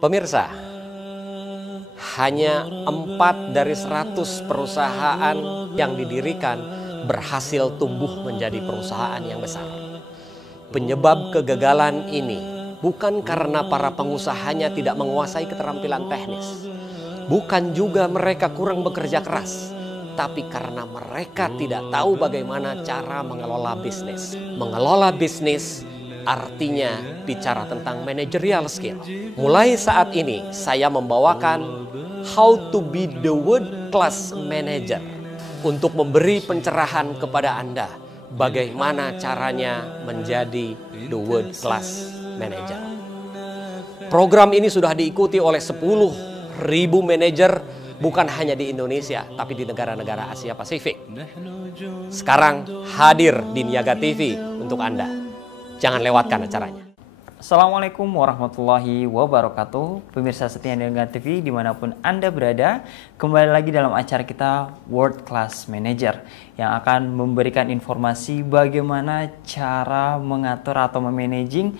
Pemirsa, hanya 4 dari 100 perusahaan yang didirikan berhasil tumbuh menjadi perusahaan yang besar. Penyebab kegagalan ini bukan karena para pengusahanya tidak menguasai keterampilan teknis, bukan juga mereka kurang bekerja keras, tapi karena mereka tidak tahu bagaimana cara mengelola bisnis. Mengelola bisnis artinya bicara tentang managerial skill. Mulai saat ini saya membawakan How to be the World Class Manager untuk memberi pencerahan kepada Anda bagaimana caranya menjadi the World Class Manager. Program ini sudah diikuti oleh 10.000 manajer bukan hanya di Indonesia tapi di negara-negara Asia Pasifik. Sekarang hadir di Niaga TV untuk Anda. Jangan lewatkan acaranya. Assalamualaikum warahmatullahi wabarakatuh. Pemirsa setia Niaga TV dimanapun Anda berada, kembali lagi dalam acara kita World Class Manager yang akan memberikan informasi bagaimana cara mengatur atau memanaging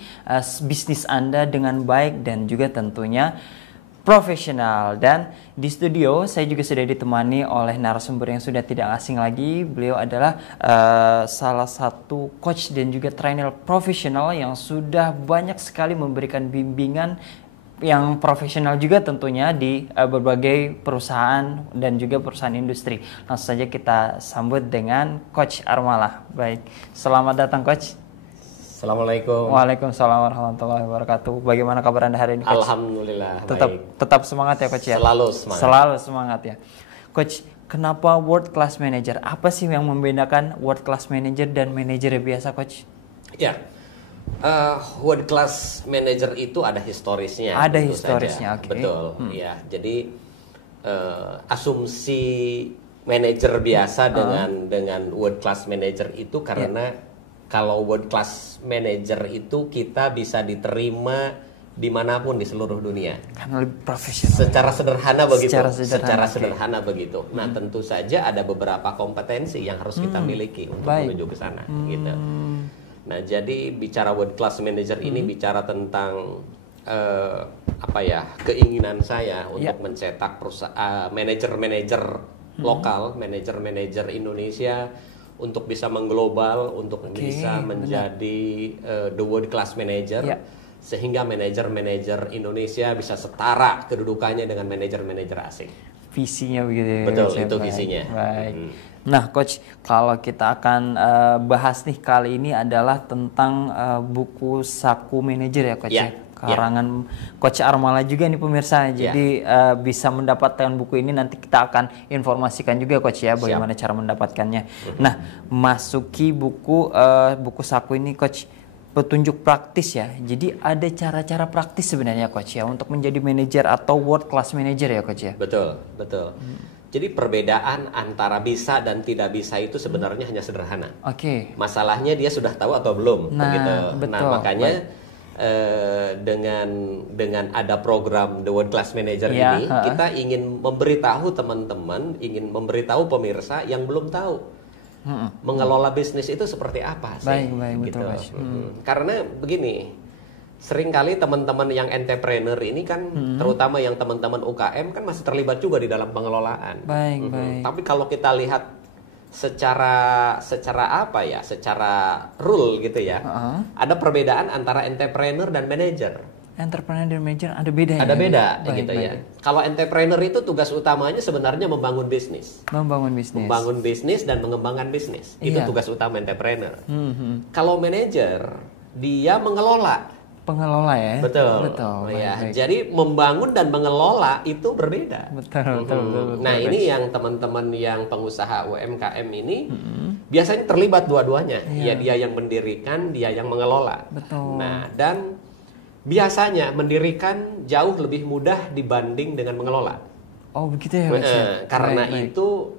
bisnis Anda dengan baik dan juga tentunya profesional. Dan di studio saya juga sudah ditemani oleh narasumber yang sudah tidak asing lagi. Beliau adalah salah satu coach dan juga trainer profesional yang sudah banyak sekali memberikan bimbingan yang profesional juga tentunya di berbagai perusahaan dan juga perusahaan industri. Langsung saja kita sambut dengan Coach Armalah. Baik, selamat datang Coach. Assalamualaikum. Waalaikumsalam warahmatullahi wabarakatuh. Bagaimana kabar Anda hari ini, Coach? Alhamdulillah. Tetap semangat ya, Coach ya. Selalu semangat. Selalu semangat ya, Coach. Kenapa World Class Manager? Apa sih yang membedakan World Class Manager dan manajer biasa, Coach? Ya, World Class Manager itu ada historisnya. Ada historisnya, oke. Betul. Ya, jadi asumsi manajer biasa dengan World Class Manager itu karena kalau World Class Manager itu kita bisa diterima dimanapun di seluruh dunia. Karena lebih profesional. Secara sederhana begitu. Secara sederhana begitu. Nah, tentu saja ada beberapa kompetensi yang harus kita miliki untuk menuju ke sana. Gitu. Nah, jadi bicara World Class Manager ini bicara tentang keinginan saya untuk mencetak manajer-manajer lokal, manajer-manajer Indonesia untuk bisa mengglobal, untuk bisa menjadi the world class manager, sehingga manajer-manajer Indonesia bisa setara kedudukannya dengan manajer-manajer asing. Visinya begitu ya. Betul, itu visinya. Baik. Nah, Coach, kalau kita akan bahas nih kali ini adalah tentang buku Saku Manajer ya, Coach ya. Karangan Coach Armalah juga nih pemirsa. Jadi bisa mendapatkan buku ini, nanti kita akan informasikan juga Coach ya bagaimana cara mendapatkannya. Nah, masuki buku Saku ini Coach, petunjuk praktis ya. Jadi ada cara-cara praktis sebenarnya Coach ya untuk menjadi manajer atau world class manager ya Coach ya. Betul. Jadi perbedaan antara bisa dan tidak bisa itu sebenarnya hanya sederhana. Masalahnya dia sudah tahu atau belum, begitu. Betul. Nah, makanya dengan ada program The World Class Manager ini, kita ingin memberitahu teman-teman, ingin memberitahu pemirsa yang belum tahu mengelola bisnis itu seperti apa sih. Baik, gitu. betul. Karena begini, seringkali teman-teman yang entrepreneur ini kan, terutama yang teman-teman UKM kan masih terlibat juga di dalam pengelolaan. Baik. Tapi kalau kita lihat secara rule gitu ya, ada perbedaan antara entrepreneur dan manajer. Entrepreneur dan manajer ada beda ya? Ada beda gitu ya. Kalau entrepreneur itu tugas utamanya sebenarnya membangun bisnis. Membangun bisnis dan mengembangkan bisnis. Itu tugas utama entrepreneur. Kalau manajer, dia mengelola. Pengelola ya. Betul. Ya. Jadi membangun dan mengelola itu berbeda. Betul. Nah, ini yang teman-teman yang pengusaha UMKM ini biasanya terlibat dua-duanya. Ya, dia yang mendirikan, dia yang mengelola. Betul. Nah, dan biasanya mendirikan jauh lebih mudah dibanding dengan mengelola. Oh, begitu ya. Karena itu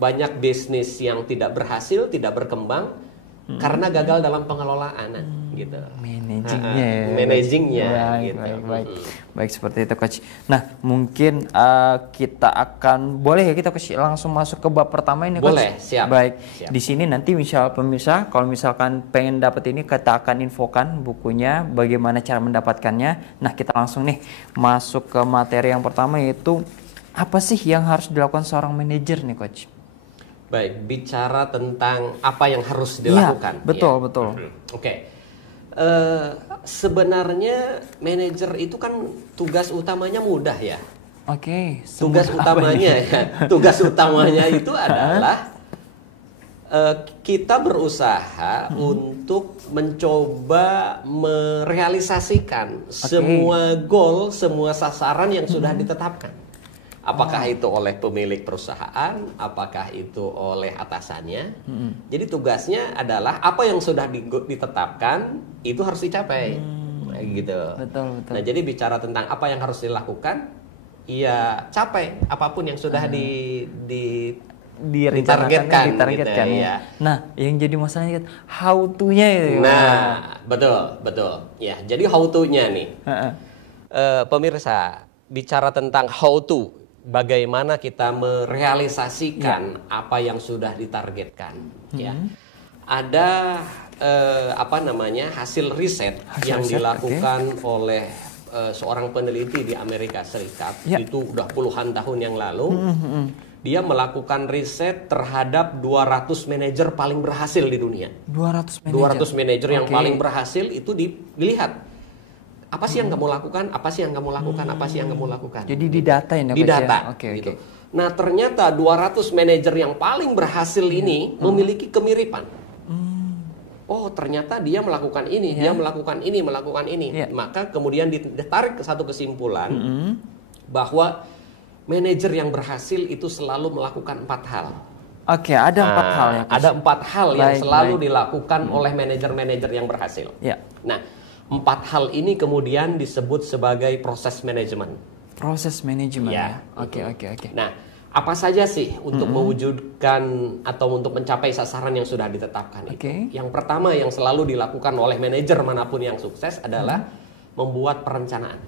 banyak bisnis yang tidak berhasil, tidak berkembang karena gagal dalam pengelolaan. gitu. Managingnya ya. Managingnya Baik, gitu. baik. Baik, seperti itu Coach. Nah, mungkin kita akan boleh ya kita Coach langsung masuk ke bab pertama ini Coach. Boleh, siap. Baik. Siap. Di sini nanti misal pemirsa kalau misalkan pengen dapat ini kita akan infokan bukunya, bagaimana cara mendapatkannya. Nah, kita langsung nih masuk ke materi yang pertama, yaitu apa sih yang harus dilakukan seorang manajer nih Coach? Baik, bicara tentang apa yang harus dilakukan. Iya, betul, ya. betul. Oke. Sebenarnya manajer itu kan tugas utamanya mudah ya. Oke. Tugas utamanya ya. Tugas utamanya itu adalah kita berusaha untuk mencoba merealisasikan semua goal, semua sasaran yang sudah ditetapkan. Apakah itu oleh pemilik perusahaan, apakah itu oleh atasannya. Jadi tugasnya adalah apa yang sudah ditetapkan itu harus dicapai. Gitu. Betul, betul. Nah, jadi bicara tentang apa yang harus dilakukan, ya capai apapun yang sudah ditargetkan gitu, ya. Nah, yang jadi masalahnya kan how to-nya itu. Nah, betul. Ya, jadi how to-nya nih. Pemirsa, bicara tentang how to, bagaimana kita merealisasikan apa yang sudah ditargetkan, ya. Ada hasil riset yang dilakukan oleh seorang peneliti di Amerika Serikat, itu udah puluhan tahun yang lalu. Dia melakukan riset terhadap 200 manajer paling berhasil di dunia. 200 manajer yang paling berhasil itu dilihat. Apa sih yang kamu lakukan? Apa sih yang kamu lakukan? Apa sih yang kamu lakukan? Jadi didata ini, didata. Gitu. Nah, ternyata 200 manajer yang paling berhasil ini memiliki kemiripan. Oh, ternyata dia melakukan ini, dia melakukan ini. Maka kemudian ditarik ke satu kesimpulan bahwa manajer yang berhasil itu selalu melakukan 4 hal. Oke, ada 4 hal ya. Ada 4 hal yang selalu dilakukan oleh manajer-manajer yang berhasil. Nah, 4 hal ini kemudian disebut sebagai proses manajemen. Proses manajemen ya. Oke. Nah, apa saja sih untuk mewujudkan atau untuk mencapai sasaran yang sudah ditetapkan itu? Yang pertama yang selalu dilakukan oleh manajer manapun yang sukses adalah membuat perencanaan.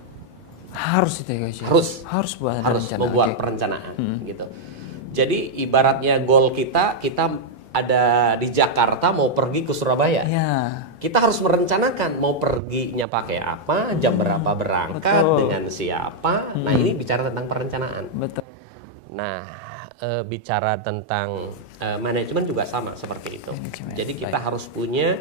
Harus itu ya guys. Harus membuat perencanaan gitu. Jadi ibaratnya goal kita ada di Jakarta mau pergi ke Surabaya. Kita harus merencanakan mau perginya pakai apa, jam berapa berangkat, dengan siapa. Nah, ini bicara tentang perencanaan. Betul. Nah, bicara tentang manajemen juga sama seperti itu. Jadi kita harus punya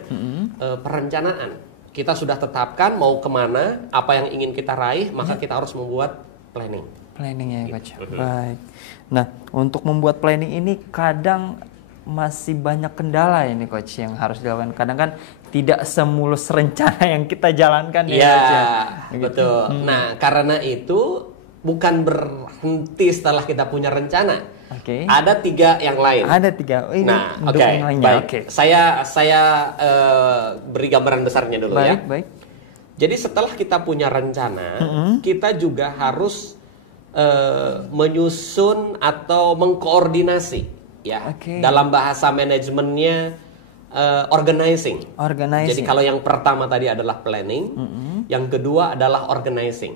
perencanaan. Kita sudah tetapkan mau kemana, apa yang ingin kita raih, maka kita harus membuat planning. Planning ya Coach. Baik. Nah, untuk membuat planning ini kadang masih banyak kendala ini Coach yang harus dilakukan. Kadang kan tidak semulus rencana yang kita jalankan ya Coach. Ya, betul. Nah, karena itu bukan berhenti setelah kita punya rencana. Ada 3 yang lain. Ada 3. Nah, baik. Saya beri gambaran besarnya dulu ya. Baik. Jadi setelah kita punya rencana, kita juga harus menyusun atau mengkoordinasi ya. Dalam bahasa manajemennya organizing. Jadi kalau yang pertama tadi adalah planning, yang kedua adalah organizing.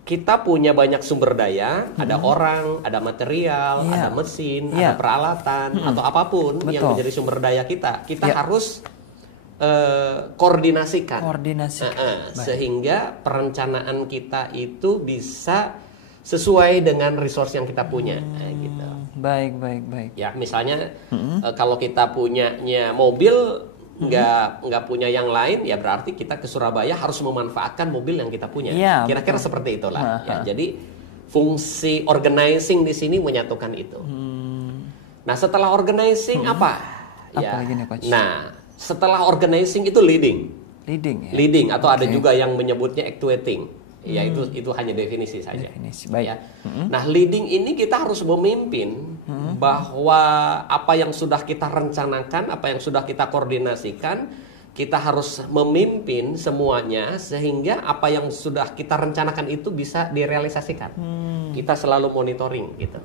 Kita punya banyak sumber daya, ada orang, ada material, ada mesin, ada peralatan atau apapun yang menjadi sumber daya kita harus koordinasikan. Sehingga perencanaan kita itu bisa sesuai dengan resource yang kita punya. Gitu. Baik. Ya, misalnya kalau kita punyanya mobil, nggak punya yang lain, ya berarti kita ke Surabaya harus memanfaatkan mobil yang kita punya. Kira-kira seperti itulah. Ya, jadi fungsi organizing di sini menyatukan itu. Nah, setelah organizing apa? Nah, setelah organizing itu leading. Leading atau ada juga yang menyebutnya actuating. Ya, itu hanya definisi saja. Ya. Nah, leading ini kita harus memimpin bahwa apa yang sudah kita rencanakan, apa yang sudah kita koordinasikan, kita harus memimpin semuanya sehingga apa yang sudah kita rencanakan itu bisa direalisasikan. Kita selalu monitoring gitu.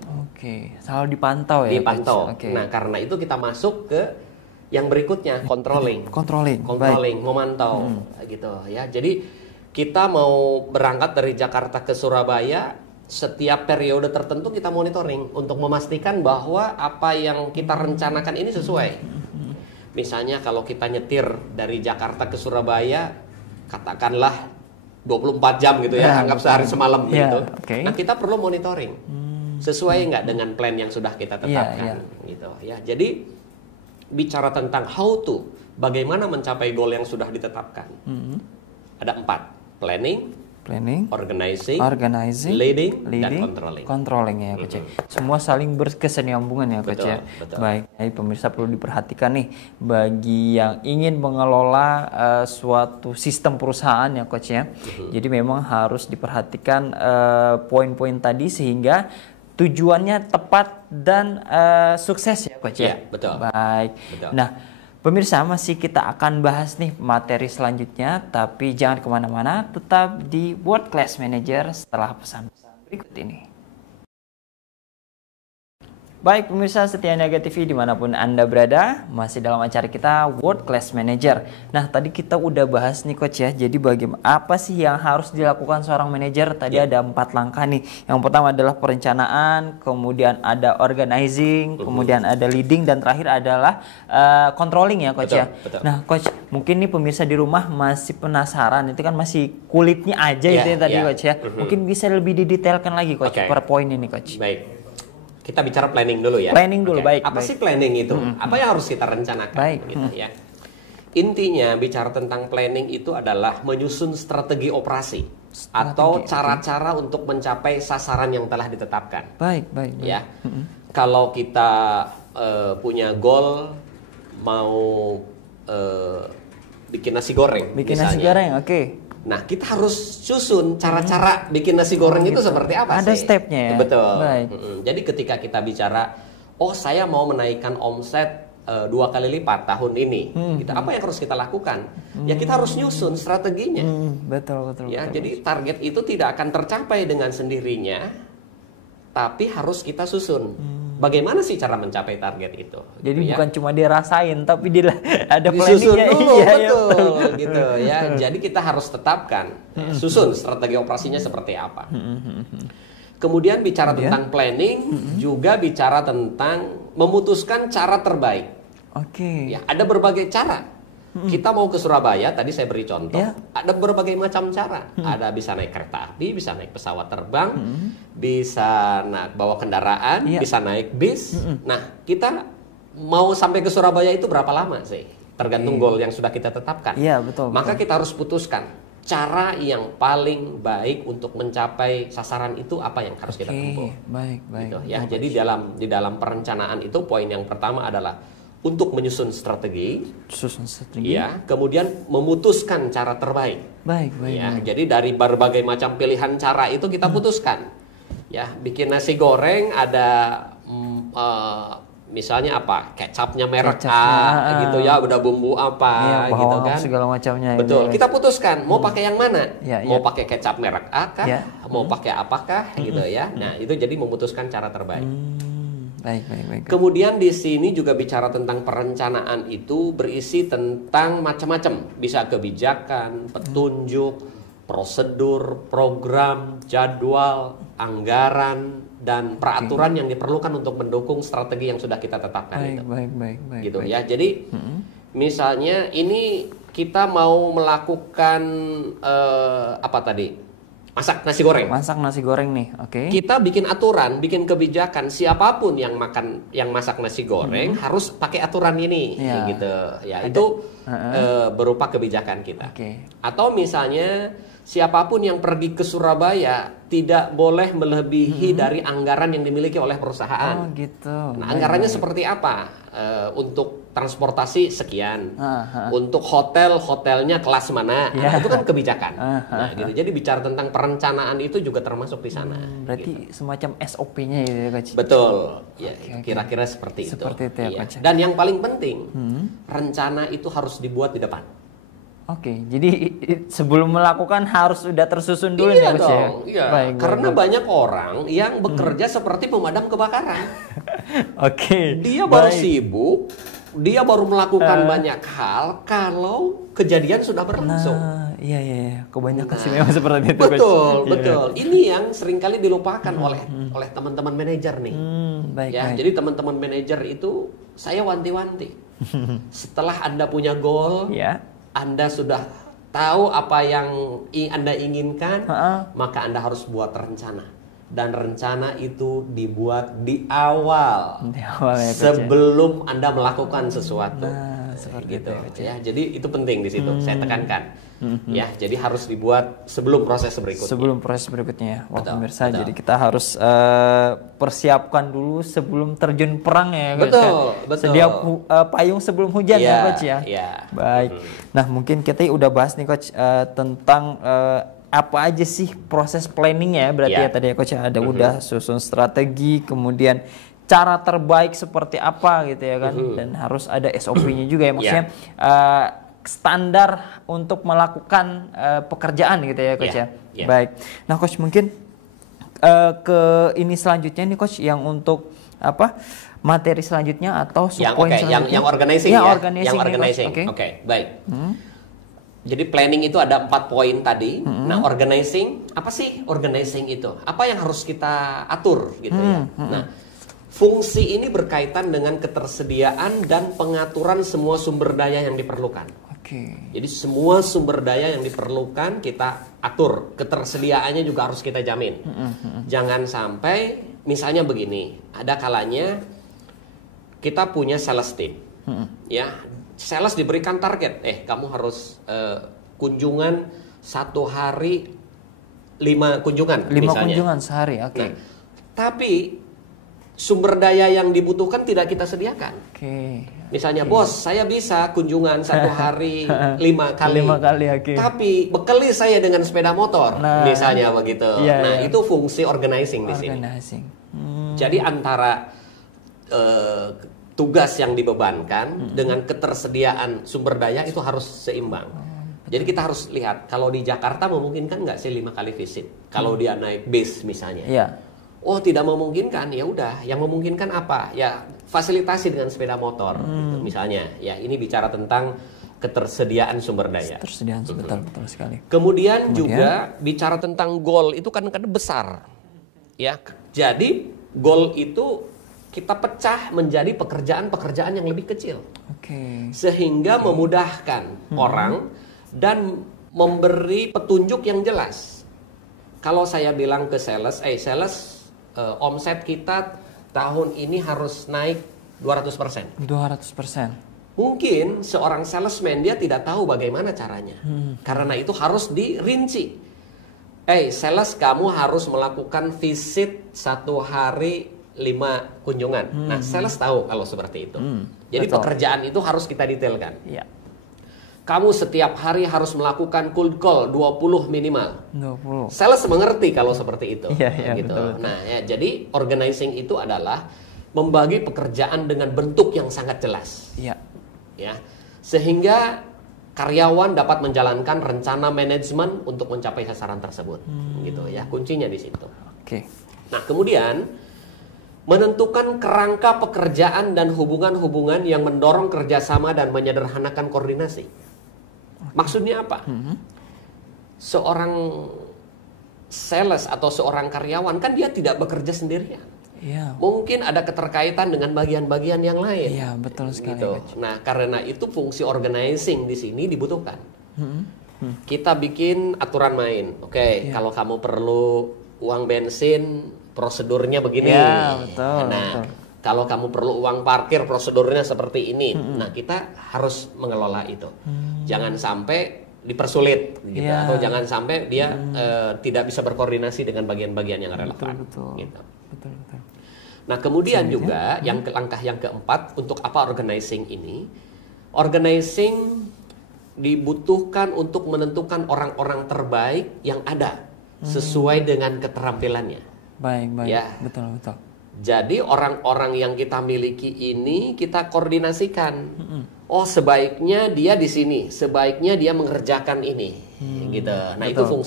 Selalu dipantau ya. Dipantau. Nah, karena itu kita masuk ke Yang berikutnya controlling. Controlling. Memantau gitu ya. Jadi kita mau berangkat dari Jakarta ke Surabaya, setiap periode tertentu kita monitoring untuk memastikan bahwa apa yang kita rencanakan ini sesuai. Misalnya kalau kita nyetir dari Jakarta ke Surabaya, katakanlah 24 jam gitu ya, anggap sehari semalam gitu. Nah, kita perlu monitoring. Sesuai nggak dengan plan yang sudah kita tetapkan gitu ya. Jadi bicara tentang how to, bagaimana mencapai goal yang sudah ditetapkan. Ada 4. Planning, organizing, leading, dan controlling ya Coach. Semua saling berkesinambungan ya Coach ya. Baik, pemirsa perlu diperhatikan nih bagi yang ingin mengelola suatu sistem perusahaan ya Coach ya. Jadi memang harus diperhatikan poin-poin tadi sehingga tujuannya tepat dan sukses ya Coach ya. Betul. Baik. Nah, pemirsa, masih kita akan bahas nih materi selanjutnya, tapi jangan kemana-mana, tetap di World Class Manager setelah pesan-pesan berikut ini. Baik pemirsa setia Niaga TV dimanapun Anda berada, masih dalam acara kita World Class Manager. Nah tadi kita udah bahas nih Coach ya, jadi bagaimana apa sih yang harus dilakukan seorang manajer? Tadi ada 4 langkah nih. Yang pertama adalah perencanaan, kemudian ada organizing, kemudian ada leading, dan terakhir adalah controlling ya Coach ya. Nah Coach, mungkin nih pemirsa di rumah masih penasaran, itu kan masih kulitnya aja itu ya tadi Coach ya. Mungkin bisa lebih didetailkan lagi Coach per poin ini Coach. Baik. Kita bicara planning dulu ya. Planning dulu, baik. Apa sih planning itu? Apa yang harus kita rencanakan? Gitu, ya. Intinya bicara tentang planning itu adalah menyusun strategi operasi atau cara-cara untuk mencapai sasaran yang telah ditetapkan. Baik. Ya. Kalau kita punya goal mau bikin nasi goreng, nasi goreng, oke. Nah, kita harus susun cara-cara bikin nasi goreng itu seperti apa sih? Ada stepnya ya? Betul. Baik. Jadi ketika kita bicara, saya mau menaikkan omset 2 kali lipat tahun ini, gitu. Apa yang harus kita lakukan? Ya kita harus nyusun strateginya. Betul. Ya, jadi target itu tidak akan tercapai dengan sendirinya, tapi harus kita susun. Bagaimana sih cara mencapai target itu? Jadi bukan cuma dirasain, tapi ada planningnya dulu, iya, betul, gitu ya. Jadi kita harus tetapkan, susun strategi operasinya seperti apa. Kemudian bicara tentang planning, juga bicara tentang memutuskan cara terbaik. Ya, ada berbagai cara. Kita mau ke Surabaya, tadi saya beri contoh, ada berbagai macam cara. Ada bisa naik kereta api, bisa naik pesawat terbang, bisa bawa kendaraan, bisa naik bis. Nah, kita mau sampai ke Surabaya itu berapa lama sih? Tergantung goal yang sudah kita tetapkan. Iya, betul. Maka kita harus putuskan cara yang paling baik untuk mencapai sasaran itu apa yang harus kita tempuh. Baik. Gitu, ya. Jadi di dalam perencanaan itu poin yang pertama adalah untuk menyusun strategi, ya, kemudian memutuskan cara terbaik. Baik. Ya, jadi dari berbagai macam pilihan cara itu kita putuskan. Ya, bikin nasi goreng ada misalnya apa? Kecapnya merek A, gitu ya, udah bumbu apa, gitu kan? Segala macamnya. Betul. Kita putuskan mau pakai yang mana? Mau pakai kecap merek A kah? Mau pakai apakah? Gitu ya. Nah, itu jadi memutuskan cara terbaik. Baik. Kemudian di sini juga bicara tentang perencanaan itu berisi tentang macam-macam, bisa kebijakan, petunjuk, prosedur, program, jadwal, anggaran, dan peraturan yang diperlukan untuk mendukung strategi yang sudah kita tetapkan itu. Baik. Gitu ya. Jadi misalnya ini kita mau melakukan apa tadi? Masak nasi goreng nih, oke. Kita bikin aturan, bikin kebijakan, siapapun yang masak nasi goreng harus pakai aturan ini, gitu. Ya, itu berupa kebijakan kita. Atau misalnya siapapun yang pergi ke Surabaya tidak boleh melebihi dari anggaran yang dimiliki oleh perusahaan. Gitu. Nah, anggarannya seperti apa? Untuk transportasi sekian, untuk hotelnya kelas mana, itu kan kebijakan. Nah, gitu. Jadi bicara tentang perencanaan itu juga termasuk di sana. Berarti gitu. Semacam SOP-nya ya, Coach. Betul. Ya, kira-kira seperti itu. Seperti itu ya, Coach. Dan yang paling penting, rencana itu harus dibuat di depan. Jadi sebelum melakukan harus sudah tersusun dulu ya, Coach ya. Iya. Karena banyak orang yang bekerja seperti pemadam kebakaran. Oke. Dia baru baik. sibuk, dia baru melakukan banyak hal kalau kejadian sudah berlangsung. Nah, iya. Kebanyakan sih memang seperti itu. Coach. Betul, Iya. betul. Ini yang seringkali dilupakan oleh teman-teman manajer nih. Baik, Ya, baik. jadi teman-teman manajer itu saya wanti-wanti. Setelah Anda punya goal, Ya. Anda sudah tahu apa yang Anda inginkan, Ha-ha. maka Anda harus buat rencana. Dan rencana itu dibuat di awal, Di awal ya, Coach, ya. sebelum Anda melakukan sesuatu. Nah, seperti gitu itu ya, Coach, ya. Jadi itu penting di situ, saya tekankan. Ya, jadi harus dibuat sebelum proses berikutnya. Sebelum proses berikutnya ya. Wah, Betul, pemirsa, betul. jadi kita harus persiapkan dulu sebelum terjun perang ya, Coach, Betul, kan? betul. Sedia payung sebelum hujan Iya, ya, Coach ya. iya. Baik. Nah, mungkin kita udah bahas nih, Coach, tentang apa aja sih proses planningnya berarti Iya. ya tadi ya, Coach, ada udah susun strategi, kemudian cara terbaik seperti apa gitu ya kan, dan harus ada SOP-nya juga ya, maksudnya standar untuk melakukan pekerjaan gitu ya, Coach Iya, ya. iya. Baik. Nah, Coach, mungkin ke ini selanjutnya nih, Coach, yang untuk apa materi selanjutnya atau Yang subpoint oke, selanjutnya? yang organizing Ya, ya. organizing Yang nih, Coach. organizing. Oke. Oke, baik. Jadi planning itu ada 4 poin tadi. Nah, organizing, apa sih organizing itu? Apa yang harus kita atur gitu ya. Nah, fungsi ini berkaitan dengan ketersediaan dan pengaturan semua sumber daya yang diperlukan. Oke. Jadi semua sumber daya yang diperlukan kita atur, ketersediaannya juga harus kita jamin. Jangan sampai misalnya begini, ada kalanya kita punya sales team. Ya, sales diberikan target, kamu harus kunjungan satu hari 5 kunjungan 5 misalnya. kunjungan sehari, oke. Nah, tapi sumber daya yang dibutuhkan tidak kita sediakan. Oke. Misalnya, bos, saya bisa kunjungan satu hari 5 kali. 5 kali, oke. Tapi bekali saya dengan sepeda motor, Nah, misalnya begitu. iya, Nah, iya. itu fungsi organizing di sini. Organizing. Jadi antara tugas yang dibebankan dengan ketersediaan sumber daya itu harus seimbang. Jadi kita harus lihat, kalau di Jakarta memungkinkan nggak sih 5 kali visit? Kalau dia naik bis misalnya. Iya. Oh, tidak memungkinkan, ya udah. Yang memungkinkan apa? Ya fasilitasi dengan sepeda motor gitu, misalnya. Ya, ini bicara tentang ketersediaan sumber daya. Tersediaan betul sekali. Kemudian juga bicara tentang goal itu kadang-kadang besar. Ya. Jadi goal itu kita pecah menjadi pekerjaan-pekerjaan yang lebih kecil. Oke. Sehingga memudahkan orang dan memberi petunjuk yang jelas. Kalau saya bilang ke sales, sales, omset kita tahun ini harus naik 200%. 200%. Mungkin seorang salesman dia tidak tahu bagaimana caranya. Karena itu harus dirinci. Sales, kamu harus melakukan visit satu hari 5 kunjungan. Nah, sales tahu kalau seperti itu. Jadi betul. pekerjaan itu harus kita detailkan. Iya. Kamu setiap hari harus melakukan cold call 20 minimal. 20. Sales mengerti kalau seperti itu. Iya, gitu. betul. Nah, ya, jadi organizing itu adalah membagi pekerjaan dengan bentuk yang sangat jelas. Iya. Ya. Sehingga karyawan dapat menjalankan rencana manajemen untuk mencapai sasaran tersebut. Gitu ya. Kuncinya di situ. Oke. Nah, kemudian menentukan kerangka pekerjaan dan hubungan-hubungan yang mendorong kerjasama dan menyederhanakan koordinasi. Maksudnya apa? Seorang sales atau seorang karyawan kan dia tidak bekerja sendirian. Iya. Mungkin ada keterkaitan dengan bagian-bagian yang lain. Iya, betul sekali, Gitu. Coach. Nah, karena itu fungsi organizing di sini dibutuhkan. Kita bikin aturan main. Oke, kalau kamu perlu uang bensin, prosedurnya begini. Iya, betul, Nah, betul. kalau kamu perlu uang parkir, prosedurnya seperti ini. Nah, kita harus mengelola itu. Jangan sampai dipersulit, gitu. Iya. Atau jangan sampai dia tidak bisa berkoordinasi dengan bagian-bagian yang relevan. Betul. Gitu. Betul. Nah, kemudian juga langkah yang keempat, untuk apa organizing ini? Organizing dibutuhkan untuk menentukan orang-orang terbaik yang ada sesuai dengan keterampilannya. Baik. Ya. Betul. Jadi orang-orang yang kita miliki ini kita koordinasikan. Oh, sebaiknya dia di sini, sebaiknya dia mengerjakan ini, gitu. Nah, itu betul,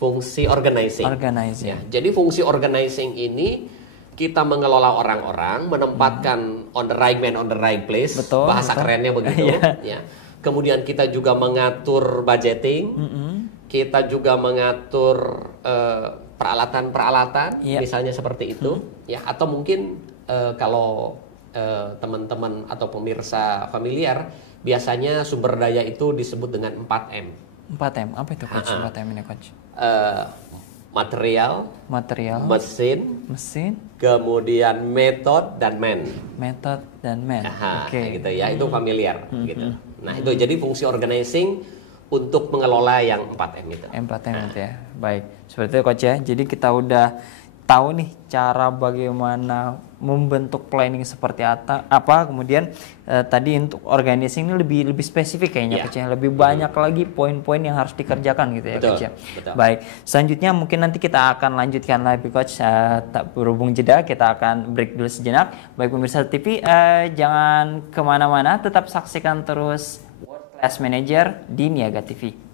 fungsi organizing. Organizing. Ya, jadi fungsi organizing ini kita mengelola orang-orang, menempatkan on the right man on the right place, Betul, bahasa betul. kerennya begitu. Ya. Kemudian kita juga mengatur budgeting, kita juga mengatur peralatan-peralatan, Iya. misalnya seperti itu, ya. Atau mungkin kalau teman-teman atau pemirsa familiar, biasanya sumber daya itu disebut dengan 4M. 4M, apa itu coach? 4M ini coach? Material, mesin, kemudian method dan man. Method dan man. Oke. Gitu ya, itu familiar gitu. Nah, itu jadi fungsi organizing untuk mengelola yang 4M itu. 4M itu ya. Baik. Seperti itu coach ya. Jadi kita udah tahu nih cara bagaimana membentuk planning seperti apa, kemudian tadi untuk organizing ini lebih spesifik kayaknya coach ya. Lebih banyak lagi poin-poin yang harus dikerjakan gitu ya coach ya. Baik, selanjutnya mungkin nanti kita akan lanjutkan lagi coach, tak berhubung jeda, kita akan break dulu sejenak. Baik pemirsa TV, jangan kemana-mana, tetap saksikan terus World Class Manager di Niaga TV.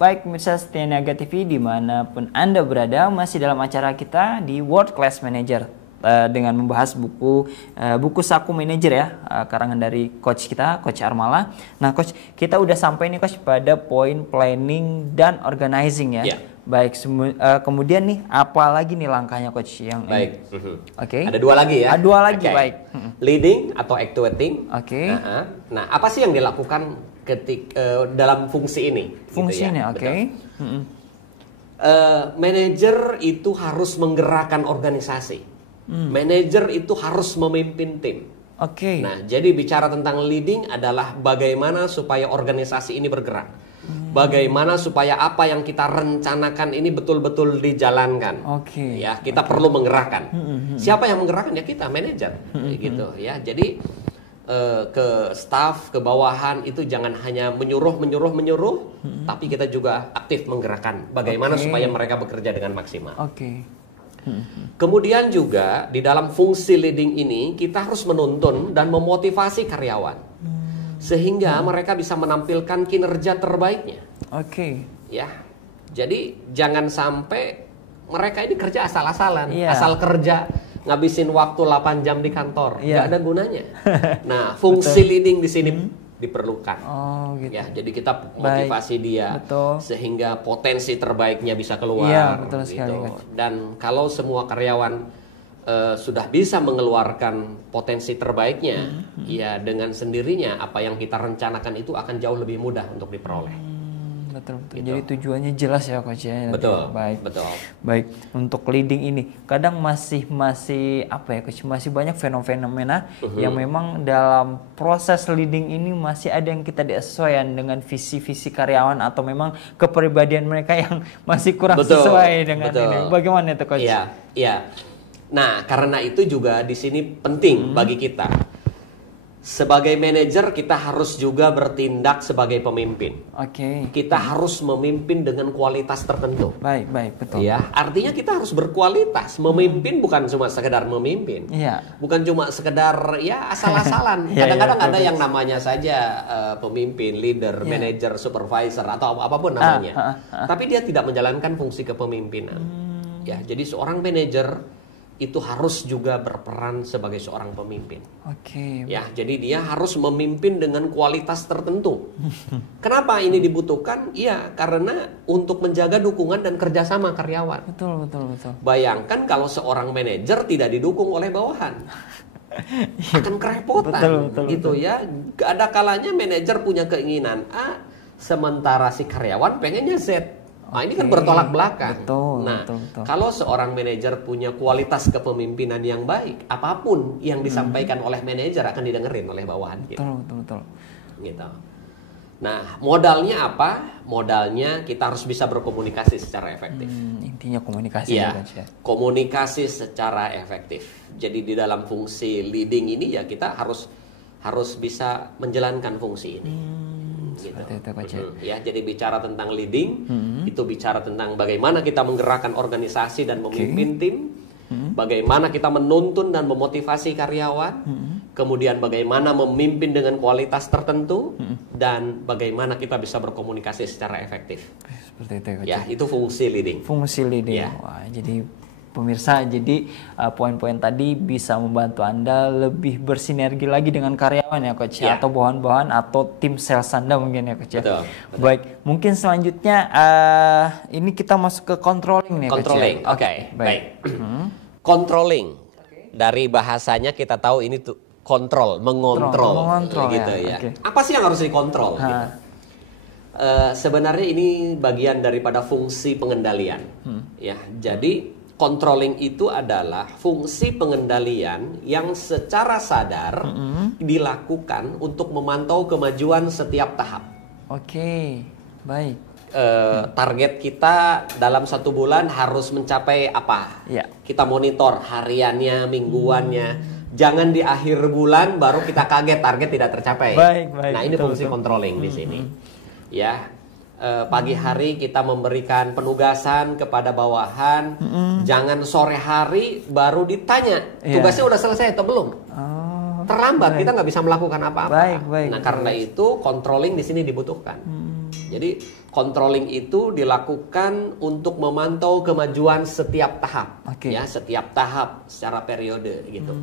Baik pemirsa setia Niaga TV dimanapun Anda berada, masih dalam acara kita di World Class Manager dengan membahas buku Saku Manager ya, karangan dari coach kita, Coach Armala. Nah coach, kita udah sampai nih coach pada poin planning dan organizing ya. Baik, kemudian nih apa lagi nih langkahnya coach yang baik. Oke. Ada 2 lagi ya. Ada 2 lagi, baik. Leading atau actuating. Oke. Nah, apa sih yang dilakukan dalam fungsi ini? Fungsi ini, oke. Manajer itu harus menggerakkan organisasi. Manajer itu harus memimpin tim. Oke. Nah, jadi bicara tentang leading adalah bagaimana supaya organisasi ini bergerak. Bagaimana supaya apa yang kita rencanakan ini betul-betul dijalankan. Oke. Ya, kita perlu menggerakkan. Siapa yang menggerakkan? Ya kita, manajer. Gitu ya. Jadi ke staff, ke bawahan itu jangan hanya menyuruh, tapi kita juga aktif menggerakkan. Bagaimana supaya mereka bekerja dengan maksimal. Kemudian juga di dalam fungsi leading ini kita harus menuntun dan memotivasi karyawan sehingga mereka bisa menampilkan kinerja terbaiknya. Ya, jadi jangan sampai mereka ini kerja asal-asalan, asal kerja. Ngabisin waktu 8 jam di kantor, nggak ada gunanya. Nah, fungsi leading di sini diperlukan. Gitu. Ya, jadi kita motivasi dia sehingga potensi terbaiknya bisa keluar. Betul sekali, gitu. Dan kalau semua karyawan sudah bisa mengeluarkan potensi terbaiknya, ya dengan sendirinya apa yang kita rencanakan itu akan jauh lebih mudah untuk diperoleh. Betul. Gitu. Jadi tujuannya jelas ya coach ya. Betul. Baik. Untuk leading ini kadang masih apa ya coach? Masih banyak fenomena yang memang dalam proses leading ini masih ada yang kita disesuaikan dengan visi-visi karyawan atau memang kepribadian mereka yang masih kurang sesuai dengan ini. Bagaimana itu coach? Iya. Nah, karena itu juga di sini penting bagi kita. Sebagai manajer kita harus juga bertindak sebagai pemimpin. Kita harus memimpin dengan kualitas tertentu. Baik, betul. Ya, artinya kita harus berkualitas. Memimpin bukan cuma sekedar memimpin. Bukan cuma sekedar ya asal-asalan. Kadang-kadang ada yang namanya saja pemimpin, leader, manager, supervisor atau apapun namanya. Tapi dia tidak menjalankan fungsi kepemimpinan. Ya, jadi seorang manajer itu harus juga berperan sebagai seorang pemimpin. Ya, jadi dia harus memimpin dengan kualitas tertentu. Kenapa ini dibutuhkan? Iya, karena untuk menjaga dukungan dan kerjasama karyawan. Betul. Bayangkan kalau seorang manajer tidak didukung oleh bawahan, akan kerepotan. Betul. Ya. Ada kalanya manajer punya keinginan A, sementara si karyawan pengennya Z. Nah, ini kan bertolak belakang. Betul. Kalau seorang manajer punya kualitas kepemimpinan yang baik, apapun yang disampaikan oleh manajer akan didengerin oleh bawahan kita. Betul. Gitu. Nah, modalnya apa? Modalnya kita harus bisa berkomunikasi secara efektif. Intinya komunikasi. Komunikasi secara efektif. Jadi di dalam fungsi leading ini ya kita harus bisa menjalankan fungsi ini. Gitu. Ya, jadi bicara tentang leading itu bicara tentang bagaimana kita menggerakkan organisasi dan memimpin tim, bagaimana kita menuntun dan memotivasi karyawan, kemudian bagaimana memimpin dengan kualitas tertentu, dan bagaimana kita bisa berkomunikasi secara efektif. Seperti itu. Ya, itu fungsi leading. Wah, jadi pemirsa, jadi poin-poin tadi bisa membantu Anda lebih bersinergi lagi dengan karyawan ya Coach, atau bawahan-bawahan atau tim sales Anda mungkin ya Coach. Betul. Baik, mungkin selanjutnya ini kita masuk ke controlling nih Coach. Controlling, oke. Baik. Controlling, dari bahasanya kita tahu ini tuh kontrol, mengontrol gitu ya. Apa sih yang harus dikontrol? Gitu. Sebenarnya ini bagian daripada fungsi pengendalian, ya. Jadi controlling itu adalah fungsi pengendalian yang secara sadar dilakukan untuk memantau kemajuan setiap tahap. Oke, baik. Target kita dalam 1 bulan harus mencapai apa? Kita monitor hariannya, mingguannya. Jangan di akhir bulan baru kita kaget target tidak tercapai. Baik, nah ini fungsi controlling di sini. Ya. Pagi hari kita memberikan penugasan kepada bawahan, jangan sore hari baru ditanya tugasnya udah selesai atau belum. Terlambat kita nggak bisa melakukan apa-apa. Nah karena itu controlling di sini dibutuhkan. Jadi controlling itu dilakukan untuk memantau kemajuan setiap tahap, ya setiap tahap secara periode gitu.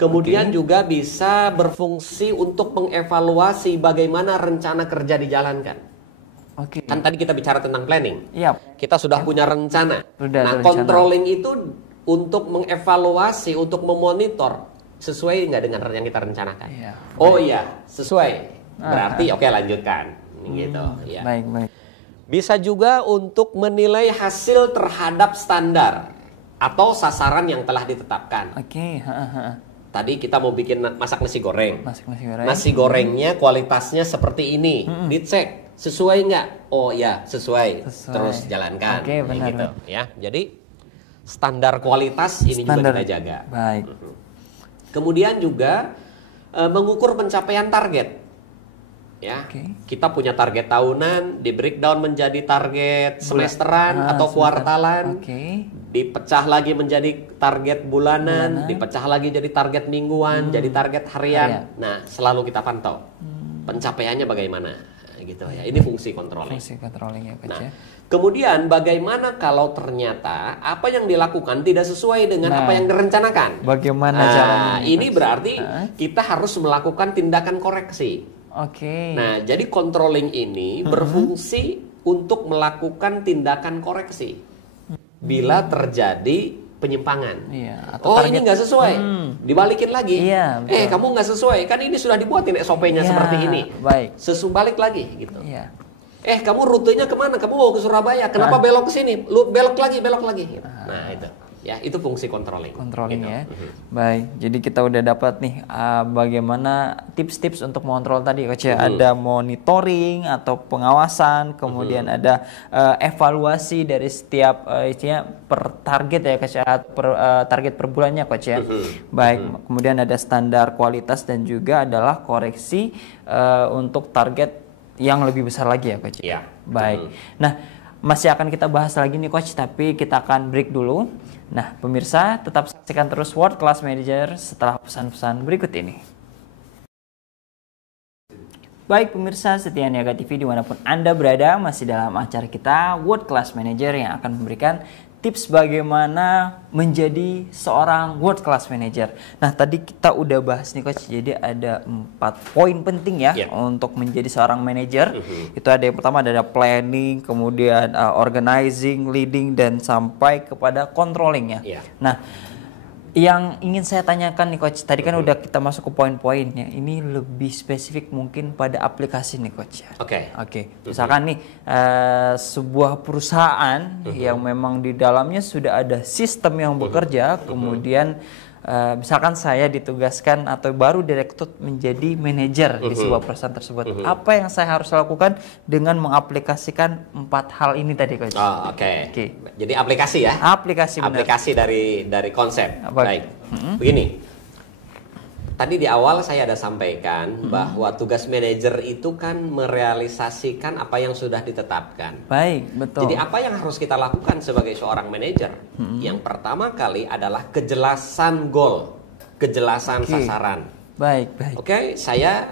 Kemudian juga bisa berfungsi untuk mengevaluasi bagaimana rencana kerja dijalankan. Kan tadi kita bicara tentang planning. Kita sudah punya rencana. Controlling itu untuk mengevaluasi, untuk memonitor sesuai nggak dengan yang kita rencanakan. Oh iya, sesuai. Berarti oke lanjutkan. Gitu. Ya. Baik. Bisa juga untuk menilai hasil terhadap standar atau sasaran yang telah ditetapkan. Tadi kita mau bikin masak nasi goreng. Nasi gorengnya kualitasnya seperti ini. Dicek. Sesuai nggak? Oh ya sesuai. Terus jalankan. Benar. Gitu, ya. Jadi standar kualitas ini juga kita jaga. Baik. Kemudian juga mengukur pencapaian target. Ya, kita punya target tahunan, di breakdown menjadi target semesteran atau kuartalan, dipecah lagi menjadi target bulanan, dipecah lagi jadi target mingguan, jadi target harian. Nah, selalu kita pantau pencapaiannya bagaimana. Gitu ya. Ini fungsi controlling. Ya, Coach. Nah, kemudian bagaimana kalau ternyata apa yang dilakukan tidak sesuai dengan apa yang direncanakan? Bagaimana caranya? Ini berarti kita harus melakukan tindakan koreksi. Nah, jadi controlling ini berfungsi untuk melakukan tindakan koreksi bila terjadi penyimpangan. Ini nggak sesuai, dibalikin lagi. Kamu nggak sesuai, kan ini sudah dibuatin SOP-nya seperti ini. Balik lagi gitu. Kamu rutenya kemana? Kamu mau ke Surabaya, kenapa belok ke sini? Lu belok lagi. Gitu. Nah itu. Ya, itu fungsi controlling gitu. Ya. Baik, jadi kita udah dapat nih bagaimana tips-tips untuk mengontrol tadi Coach. Ada monitoring atau pengawasan, kemudian ada evaluasi dari setiap per target ya Coach, target per bulannya Coach ya. Baik, kemudian ada standar kualitas dan juga adalah koreksi untuk target yang lebih besar lagi ya Coach. Baik. Nah, masih akan kita bahas lagi nih Coach, tapi kita akan break dulu. Nah, pemirsa tetap saksikan terus World Class Manager setelah pesan-pesan berikut ini. Baik pemirsa setia Niaga TV dimanapun Anda berada, masih dalam acara kita World Class Manager yang akan memberikan tips bagaimana menjadi seorang World Class Manager. Nah tadi kita udah bahas nih Coach, jadi ada 4 poin penting ya untuk menjadi seorang manager. Itu ada yang pertama ada planning, kemudian organizing, leading, dan sampai kepada controlling ya. Nah yang ingin saya tanyakan nih Coach, tadi kan udah kita masuk ke poin-poinnya, ini lebih spesifik mungkin pada aplikasi nih Coach. Misalkan nih sebuah perusahaan yang memang di dalamnya sudah ada sistem yang bekerja, kemudian misalkan saya ditugaskan atau baru direkrut menjadi manajer di sebuah perusahaan tersebut, apa yang saya harus lakukan dengan mengaplikasikan 4 hal ini tadi Coach? Jadi aplikasi ya? Aplikasi dari konsep. Baik. Begini. Tadi di awal saya ada sampaikan bahwa tugas manajer itu kan merealisasikan apa yang sudah ditetapkan. Baik, betul. Jadi apa yang harus kita lakukan sebagai seorang manajer? Yang pertama kali adalah kejelasan goal, kejelasan sasaran. Baik. Saya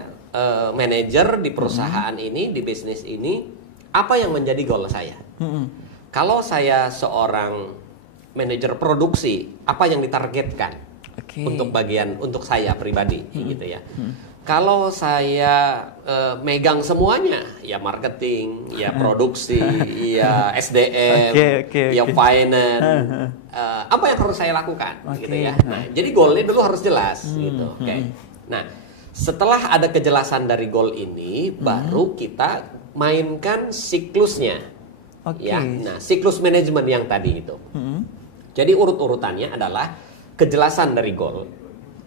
manajer di perusahaan ini, di bisnis ini, apa yang menjadi goal saya? Kalau saya seorang manajer produksi, apa yang ditargetkan untuk saya pribadi, gitu ya. Kalau saya megang semuanya, ya marketing, ya produksi, ya SDM, ya finance, apa yang harus saya lakukan, gitu ya. Nah, jadi goalnya dulu harus jelas, gitu. Nah, setelah ada kejelasan dari goal ini, baru kita mainkan siklusnya, ya. Nah, siklus manajemen yang tadi itu. Jadi urut-urutannya adalah kejelasan dari goal.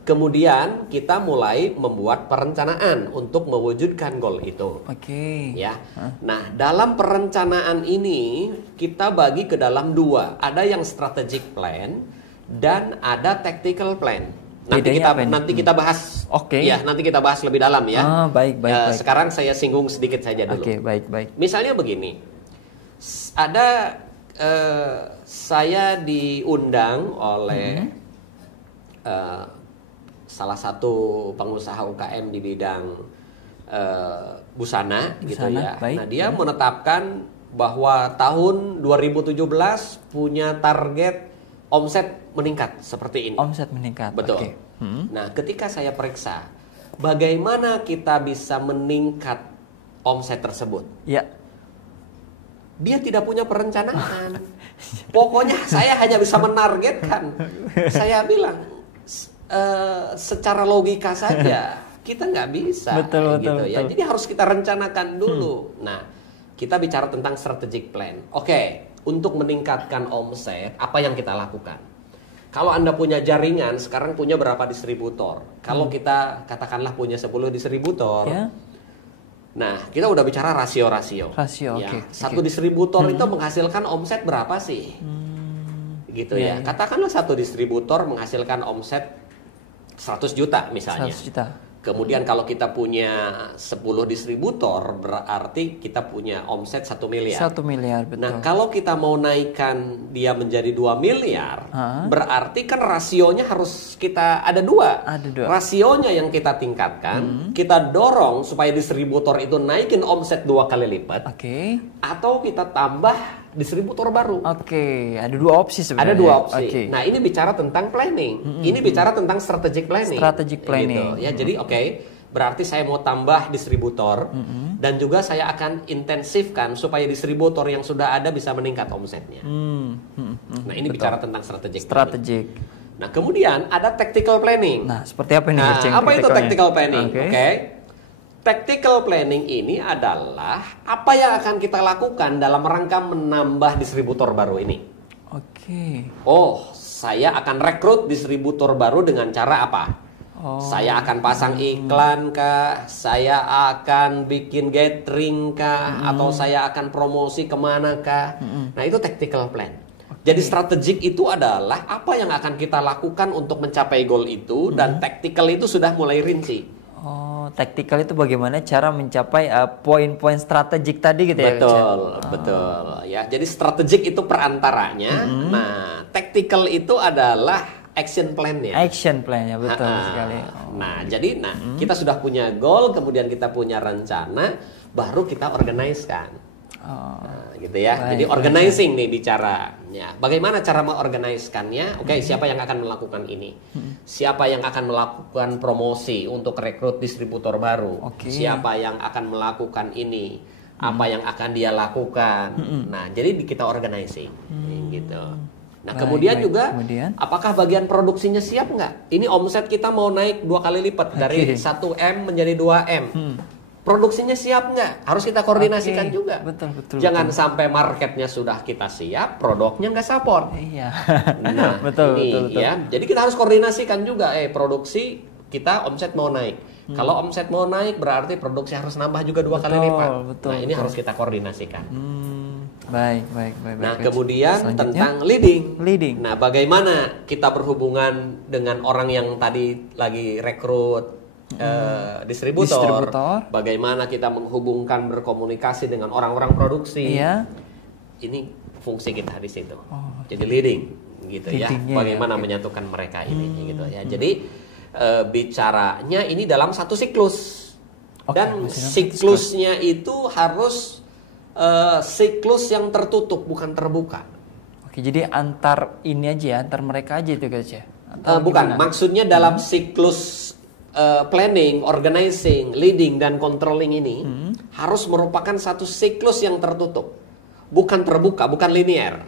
Kemudian kita mulai membuat perencanaan untuk mewujudkan goal itu. Ya. Nah, dalam perencanaan ini kita bagi ke dalam dua. Ada yang strategic plan dan ada tactical plan. Nanti kita bahas. Ya, nanti kita bahas lebih dalam ya. Baik. Sekarang saya singgung sedikit saja dulu. Baik. Misalnya begini. Ada saya diundang oleh salah satu pengusaha UKM di bidang busana gitu ya. Nah, dia menetapkan bahwa tahun 2017 punya target omset meningkat seperti ini. Omset meningkat. Betul. Nah, ketika saya periksa bagaimana kita bisa meningkat omset tersebut. Ya. Dia tidak punya perencanaan. Pokoknya saya hanya bisa menargetkan. Saya bilang secara logika saja kita nggak bisa, betul. Ya. Jadi harus kita rencanakan dulu. Nah, kita bicara tentang strategic plan. Untuk meningkatkan omset, apa yang kita lakukan? Kalau Anda punya jaringan, sekarang punya berapa distributor? Kalau kita katakanlah punya 10 distributor. Nah, kita udah bicara rasio. Satu distributor itu menghasilkan omset berapa sih? Gitu ya. Katakanlah satu distributor menghasilkan omset 100 juta misalnya. 100 juta. Kemudian kalau kita punya 10 distributor, berarti kita punya omset 1 miliar. 1 miliar, betul. Nah, kalau kita mau naikkan dia menjadi 2 miliar, berarti kan rasionya harus kita ada dua. Rasionya yang kita tingkatkan, kita dorong supaya distributor itu naikin omset 2 kali lipat. Atau kita tambah distributor baru. Ada dua opsi sebenarnya. Ada dua opsi. Nah, ini bicara tentang planning. Ini bicara tentang strategic planning. Gitu. Ya, jadi berarti saya mau tambah distributor dan juga saya akan intensifkan supaya distributor yang sudah ada bisa meningkat omsetnya. Nah, ini bicara tentang strategic. Nah, kemudian ada tactical planning. Nah, seperti apa ini? Apa itu tactical planning? Tactical planning ini adalah apa yang akan kita lakukan dalam rangka menambah distributor baru ini. Saya akan rekrut distributor baru dengan cara apa? Saya akan pasang iklan kah? Saya akan bikin gathering kah? Atau saya akan promosi kemana kah? Nah, itu tactical plan. Jadi strategik itu adalah apa yang akan kita lakukan untuk mencapai goal itu, dan tactical itu sudah mulai rinci. Tactical itu bagaimana cara mencapai poin-poin strategik tadi gitu ya? Betul. Ya, jadi strategik itu perantaranya. Nah, tactical itu adalah action plan-nya. Betul sekali. Nah, jadi kita sudah punya goal, kemudian kita punya rencana, baru kita organize-kan. Gitu ya. Jadi organizing nih bicaranya. Bagaimana cara mengorganiskannya? Siapa yang akan melakukan ini? Siapa yang akan melakukan promosi untuk rekrut distributor baru? Siapa yang akan melakukan ini? Apa yang akan dia lakukan? Nah, jadi kita organizing gitu. Nah, kemudian juga apakah bagian produksinya siap nggak? Ini omset kita mau naik 2 kali lipat dari 1M menjadi 2M. Produksinya siap nggak? Harus kita koordinasikan juga. Betul. Jangan sampai marketnya sudah kita siap, produknya nggak support. Nah, betul. Ya. Jadi kita harus koordinasikan juga. Produksi kita omset mau naik. Kalau omset mau naik, berarti produksi harus nambah juga 2 kali lipat. Nah, ini harus kita koordinasikan. Baik. Nah, kemudian tentang leading. Nah, bagaimana kita berhubungan dengan orang yang tadi lagi rekrut distributor, bagaimana kita menghubungkan berkomunikasi dengan orang-orang produksi. Ini fungsi kita di situ. Jadi leading gitu ya. Bagaimana menyatukan mereka ini gitu ya. Jadi bicaranya ini dalam satu siklus. Dan siklusnya itu harus siklus yang tertutup, bukan terbuka. Oke, jadi antar ini aja ya, antar mereka aja itu Coach ya? Bukan, maksudnya dalam siklus planning, organizing, leading, dan controlling ini harus merupakan satu siklus yang tertutup, bukan terbuka, bukan linear,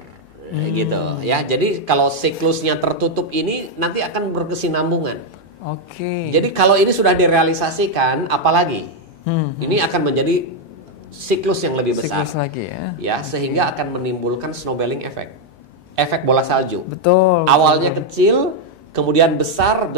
gitu ya. Jadi kalau siklusnya tertutup ini nanti akan berkesinambungan. Oke. Jadi kalau ini sudah direalisasikan, apalagi ini akan menjadi siklus yang lebih besar. Siklus lagi ya. Ya, sehingga akan menimbulkan snowballing effect, efek bola salju. Betul. Awalnya kecil, kemudian besar.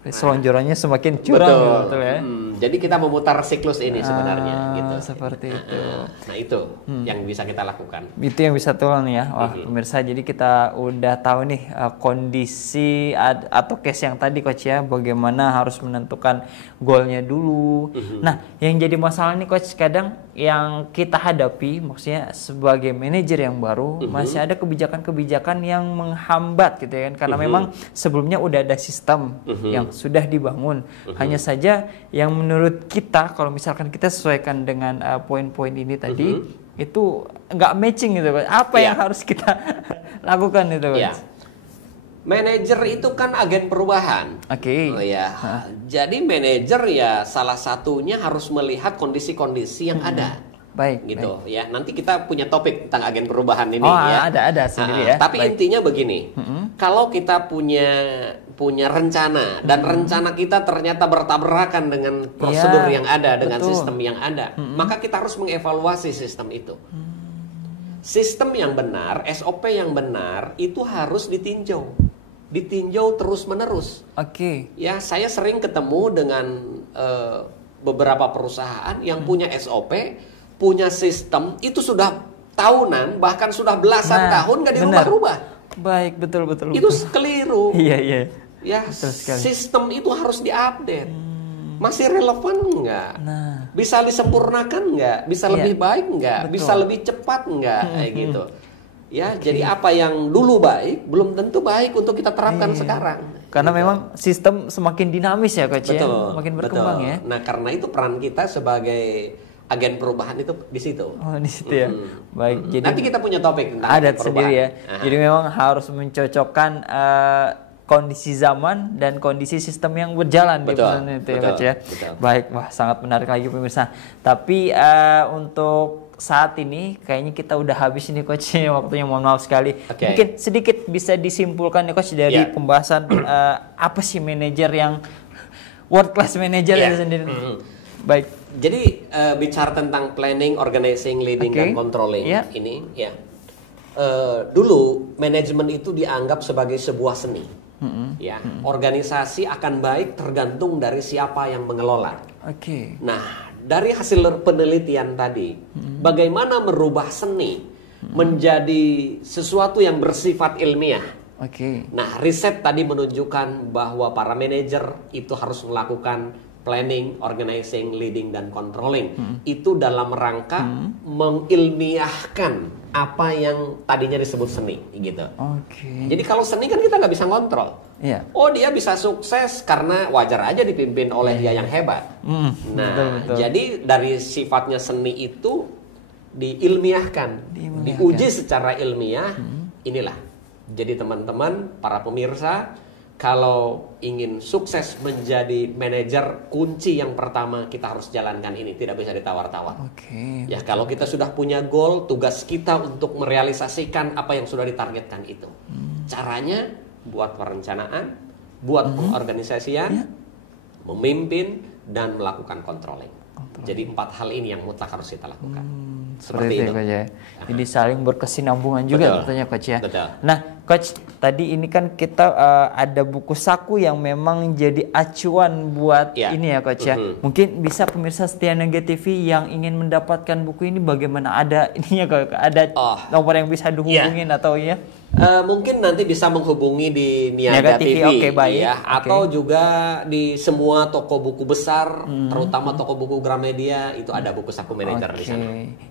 Selonjorannya semakin curang. Betul ya. Jadi kita memutar siklus ini sebenarnya, gitu. Seperti itu. Nah itu yang bisa kita lakukan. Itu yang bisa turun ya. Wah, pemirsa, jadi kita udah tahu nih kondisi atau case yang tadi Coach ya, bagaimana harus menentukan goalnya dulu. Nah, yang jadi masalah nih Coach, kadang yang kita hadapi, maksudnya sebagai manajer yang baru, masih ada kebijakan-kebijakan yang menghambat gitu ya kan, karena memang sebelumnya udah ada sistem yang sudah dibangun. Hanya saja yang menurut kita, kalau misalkan kita sesuaikan dengan poin-poin ini tadi, itu nggak matching gitu Coach. Apa yang harus kita lakukan itu Coach? Manajer itu kan agen perubahan. Oke. Oh ya. Jadi manajer ya salah satunya harus melihat kondisi-kondisi yang ada. Baik. Gitu ya. Nanti kita punya topik tentang agen perubahan ini ya. Ada sendiri ya. Tapi intinya begini. Kalau kita punya rencana dan rencana kita ternyata bertabrakan dengan prosedur yang ada, dengan sistem yang ada, maka kita harus mengevaluasi sistem itu. Sistem yang benar, SOP yang benar itu harus ditinjau terus-menerus. Oke. Ya, saya sering ketemu dengan beberapa perusahaan yang punya SOP, punya sistem itu sudah tahunan, bahkan sudah belasan tahun nggak dirubah-rubah. Baik, betul. Itu keliru. Iya. Ya, sistem itu harus diupdate. Masih relevan nggak? Bisa disempurnakan nggak? Bisa lebih baik nggak? Bisa lebih cepat nggak? Kayak gitu. Ya, jadi apa yang dulu baik belum tentu baik untuk kita terapkan sekarang. Karena memang sistem semakin dinamis ya Coach ya, makin berkembang ya. Nah, karena itu peran kita sebagai agen perubahan itu di situ. Oh, di situ ya. Baik, jadi nanti kita punya topik tentang ada sendiri ya. Jadi memang harus mencocokkan kondisi zaman dan kondisi sistem yang berjalan di perusahaan itu ya Coach ya. Baik, wah sangat menarik lagi pemirsa. Tapi untuk saat ini kayaknya kita udah habis ini Coach, waktunya mohon maaf sekali. Mungkin sedikit bisa disimpulkan ya Coach dari pembahasan apa sih manajer yang world class manager itu sendiri. Baik. Jadi bicara tentang planning, organizing, leading dan controlling ini ya. Dulu manajemen itu dianggap sebagai sebuah seni. Organisasi akan baik tergantung dari siapa yang mengelola. Nah, dari hasil penelitian tadi, bagaimana merubah seni menjadi sesuatu yang bersifat ilmiah. Nah, riset tadi menunjukkan bahwa para manajer itu harus melakukan planning, organizing, leading, dan controlling. Itu dalam rangka mengilmiahkan apa yang tadinya disebut seni gitu. Jadi kalau seni kan kita nggak bisa ngontrol. Oh, dia bisa sukses karena wajar aja dipimpin oleh dia yang hebat. Nah, jadi dari sifatnya seni itu diilmiahkan, diuji secara ilmiah. Inilah. Jadi teman-teman, para pemirsa, kalau ingin sukses menjadi manajer, kunci yang pertama kita harus jalankan ini, tidak bisa ditawar-tawar. Ya, kalau kita sudah punya goal, tugas kita untuk merealisasikan apa yang sudah ditargetkan itu. Caranya buat perencanaan, buat pengorganisasian, memimpin dan melakukan controlling. Jadi 4 hal ini yang mutlak harus kita lakukan. Seperti itu. Coach ya. Jadi saling berkesinambungan juga tentunya Coach ya. Nah Coach, tadi ini kan kita ada buku saku yang memang jadi acuan buat ini ya Coach ya. Mungkin bisa pemirsa setia Niaga TV yang ingin mendapatkan buku ini bagaimana, ada ininya Coach? Ada nomor yang bisa dihubungin atau ya? Mungkin nanti bisa menghubungi di Niaga TV ya, atau juga di semua toko buku besar, terutama toko buku Gramedia itu ada buku saku manajer di sana.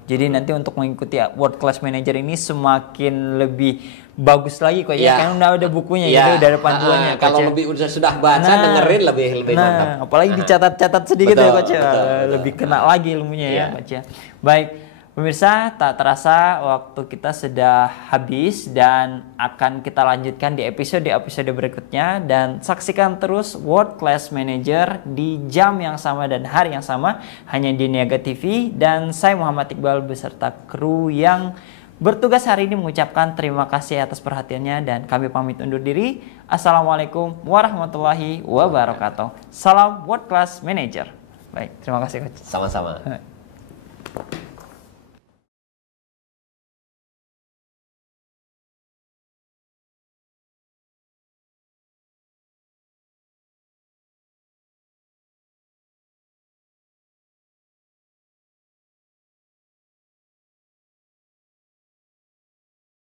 Jadi nanti untuk mengikuti World Class Manager ini semakin lebih bagus lagi kok ya, kan udah ada bukunya gitu, udah ada panduannya. Kalau lebih sudah baca, dengerin lebih mantap. Apalagi dicatat-catat sedikit ya Coach ya, lebih kena lagi ilmunya ya Coach ya. Baik. Pemirsa, tak terasa waktu kita sudah habis dan akan kita lanjutkan di episode-episode berikutnya, dan saksikan terus World Class Manager di jam yang sama dan hari yang sama hanya di Niaga TV, dan saya Muhammad Iqbal beserta kru yang bertugas hari ini mengucapkan terima kasih atas perhatiannya dan kami pamit undur diri. Assalamualaikum warahmatullahi wabarakatuh. Salam World Class Manager. Baik, terima kasih Coach. Sama-sama.